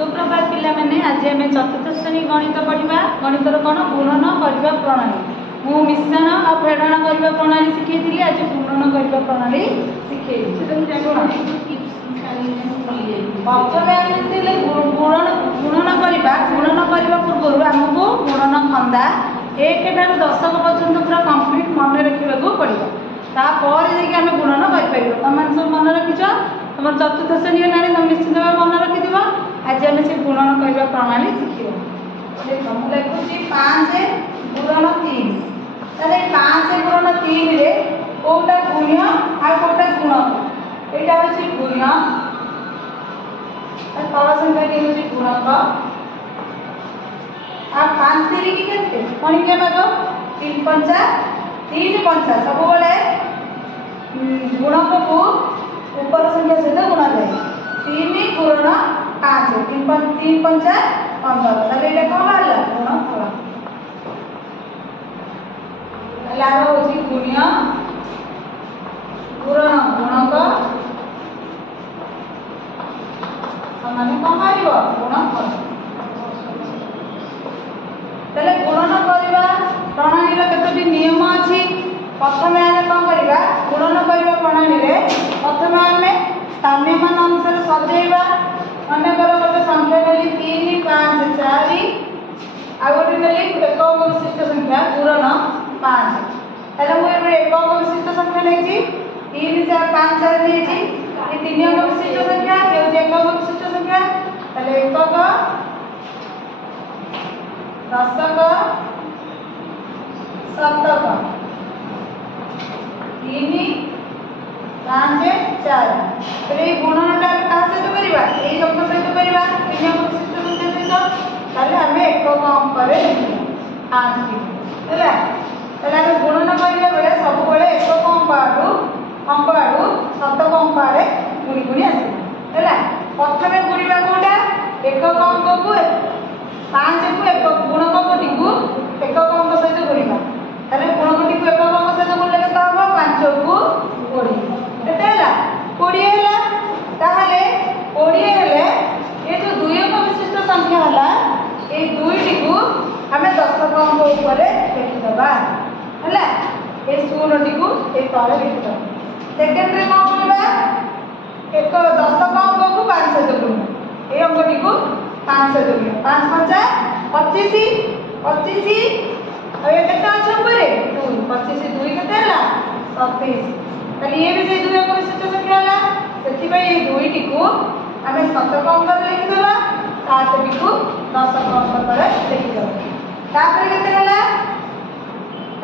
सुप्रभात पिला माने आज आम चतुर्थ श्रेणी गणित पढ़ा गणितर कौन गुणन करने प्रणाली मु मिश्रण और फेड़न करने प्रणाली शिखी आज गुणन करने प्रणाली शिखे गुणन करने पूर्व आमको गुणन खंदा 1 ठार 10 पर्यंत पूरा कंप्लीट मन रखा पड़ो तापर आम गुणन कर तुम सब मन रखिच तुम चतुर्थ श्रेणी ना तुम निश्चित भाव मन रखि आज आम से गुणन करने प्रणाली शिखा देख मुझे लिखुची 5 गुणन 3 ताले 5 गुणन 3 रे कोटा गुण्य आ कोटा गुणक एटा होची गुण्य आ तळ संख्या टी होची गुणक आ 5 3 की केते कोनी के भाग 3 पंचा 3 पंचा सब बेले गुणक को ऊपर संख्या सहित गुणा जाए 3 गुणन 5 3 पंचा 15 ताले एटा कोन बाहरला गुणक लाभ होची गुण्य गुणन गुणक समान कौन बाहर गुणन तले गुणन करबा प्रणाली केतोटी नियम अछि प्रथम आमे कौन करबा गुणन करबा प्रणाली रे प्रथम आमे स्थानीय मान अनुसार सजेइबा अन्य कर गोटे संख्या नेली 3 5 4 आ गोटे नेली एकक विशिष्ट संख्या गुणन 5 ताले मु एबे एकक विशिष्ट संख्या लेछि 3 4 5 4 लेछि ये तीन अंक विशिष्ट संख्या ये एकक विशिष्ट संख्या ताले एकक दशक शतक 3 5 4 फिर ये गुणनटा कहा सहित करबा ए अंक सहित करबा तीन अंक विशिष्ट संख्या सहित ताले हमें एकक अंक रे 5 हैला ताले हम गुणन करबा बेले सब बेले एकक अंक आडू शतक अंक आडे गुणी गुणी आसे हैला प्रथमे गुणीबा कोटा एकक अंक को 5 को एक गुणक कोटी को एकक अंक सहित गुणीबा ताले गुणक कोटी को एकक अंक सहित गुणले केता हो 5 को 20 केते हैला 20 हैला ताहले 20 हेले ए जो दुई अंक विशिष्ट संख्या हला ए दुईटी को हमें दशक अंक ऊपर लिखि दबा हैला ए 16 टी को ए तळे लिखि दबा सेकेंड रे कौन करबा एक दशक अंक को 5 से गुणा ए अंकटी को 5 से गुणा 5 5 25 25 और ये केते अछि ऊपर 2 25 2 केते हला 27 ताली ये भी जे दुई अंक विशिष्ट संख्या हला सेति भाई ये दुईटी को हमें शतक अंक रे लिखि देबा 7 टी को दशक अंक रे लिखि देबा तापर केते हला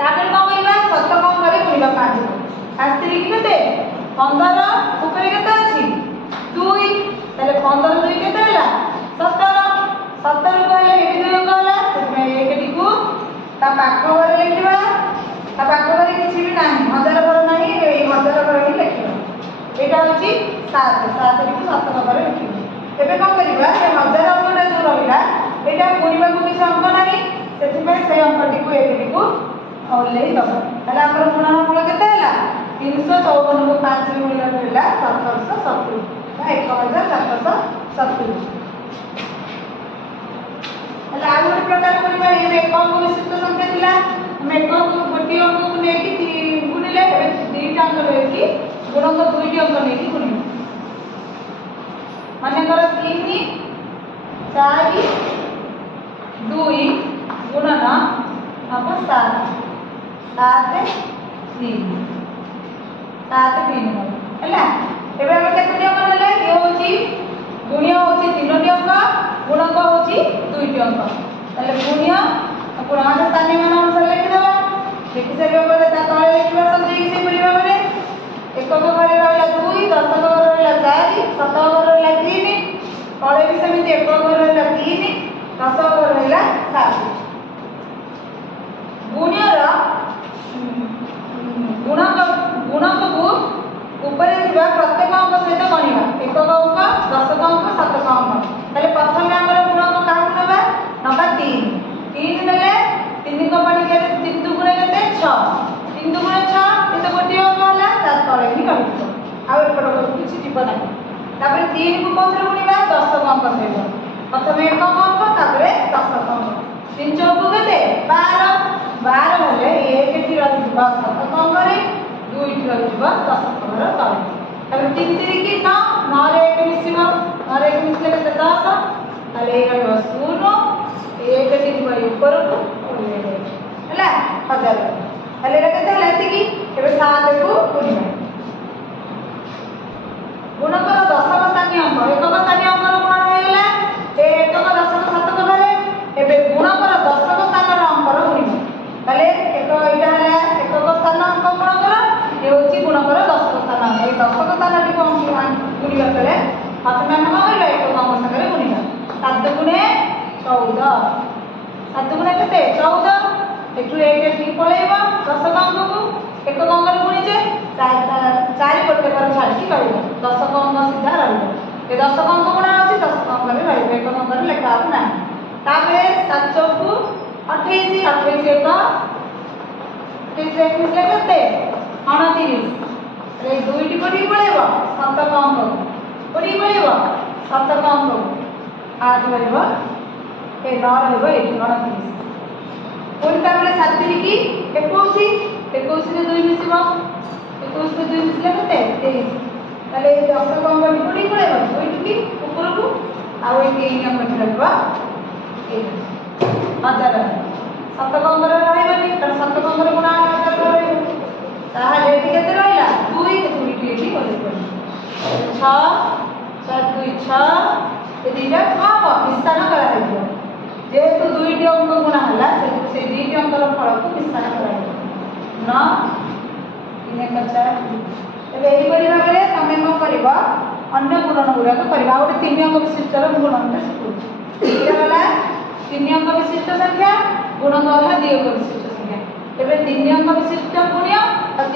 तापर कौन होइबा शतक अंक रे गुणिबा 5 5 3 केते 15 ऊपर केते अछि 2 ताले 15 2 केते हला 17 17 को हले एटी दुई अंक हला सेमे एकटी को ता पाखो रे लिखिबा ता पाखो रे किछि भी नाही हजार पर नाही ए हजार पर ही लिखिबा एटा होची 7 7 टी को 17 पर लिखिबा एबे कोन करिबा ए हजार अंकटा जो रहिला एटा गुणिबा को किछि अंक नाही सेति में से अंकटी को एकटी को औले दबा हला हमर गुणन फल केते हला 354 को 5 रे गुणिला हेला 770 बा 1470 हला आ गोटे प्रकार करबा ये एकक विशिष्ट संख्या थिला हम एकक गोटी अंक को नेकी गुणिले दुईटा अंक लेकी गुणक दुईटी अंक नेकी गुणिले माने कर 3 4 2 गुणन अब 7 7 3 7 3 हैला एबे हम केते अंक लेले ये होची गुण्य होची 3टी अंक गुणक होची 2टी अंक ताले गुण्य गुणन स्थानीय मान अनुसार लिखि देबा लिखि सारिबा परे ता तळे लिखिबा समझी से परिबा परे एकक घरे रहला 2 दशक घरे रहला 4 शतक घरे रहला 3 तळे भी समिति एकक घरे रहला 3 दशक घरे रहला 7 गुण्यर गुणक को ऊपर थिबा प्रत्येक अंक सहित गणिबा एकक अंक दशक अंक शतक अंक ताले प्रथम हमर गुणक काहु नेबा नबा 3 3 नेले 3 को पड़ी के 3 2 गुणे केते 6 3 2 गुणे 6 एते गोटी अंक होला ता तळे ही रहतो आ एपड़ किछि जीव नाही तापर 3 को कोन रे गुणिबा दशक अंक सहित प्रथम एकक अंक तापरे दशक अंक 3 चौको केते 12 12 हेले 1 टी रहिबा शतक अंकरे 2 टी रहिबा दशक अंकर तळे तापर 3 3 की 9 9 रे 1 मिसिबो 9 रे 1 मिसले केते 10 ताले 1 रहइबो 0 1 टी पर ऊपर को ओले हला 1000 ताले रे केते हला एति की एबे 7 को गुणिबा गुणकर दशक स्थानीय अंक एकक स्थानीय अंक गुणन हो गेला ए एकक दशक शतक घरे एबे गुणकर दशक स्थानर अंकर गुणिबा ताले एक एटा हला एकक स्थान अंक गुणकर ए होची गुणकर दशक स्थान अंक ए दशक स्थान टी कोन गुणिबा तले प्रथमे हम कहले एकक अंक संगे गुणिबा 7 गुणे 14 7 गुणे केते 14 एटु 1 टी पळेबा दशक अंक को एकक अंक गुणिजे 4 गोटे पर छाड़ी रही दशक अंक सीधा रही ये दशक अंक गुणा अच्छे दशक अंक रही एक अंक लेखा ना तापरे 7 चौकू 28 28 एक 28 एक मिसले केते 29 रे दुईटी कोठी पळेबो शतक अंक कोठी पळेबो शतक अंक 8 रहइबो ए 9 रहइबो 29 कोन तापरे 7 की 21 21 रे 2 मिसिबो 21 रे 2 मिसले केते 23 ताले दशक अंक कोठी पळेबो दुईटी की ऊपर को आ ओई के अंक रहइबो 1000 शतक अंक रहइबनी त शतक अंक गुणा 1000 रहइबो ताहा एठी केते रहइला 2 दुईटी एठी होइबो 6 4 2 6 ए दिटा भाग विस्तार करा हेबो जेहेतु दुईटी अंक गुणा हला से दुईटी अंकर फल को विस्तार करा हेबो 9 3 1 4 एबे एही परिबा बेले तमे को करबा अन्य गुणन गुरा को करबा ओटे 3 अंक विशिष्ट गुणन रे सिखु एटा वाला 3 अंक विशिष्ट संख्या गुणन वाला 2 अंक विशिष्ट संख्या एबे 3 अंक विशिष्ट गुण्य और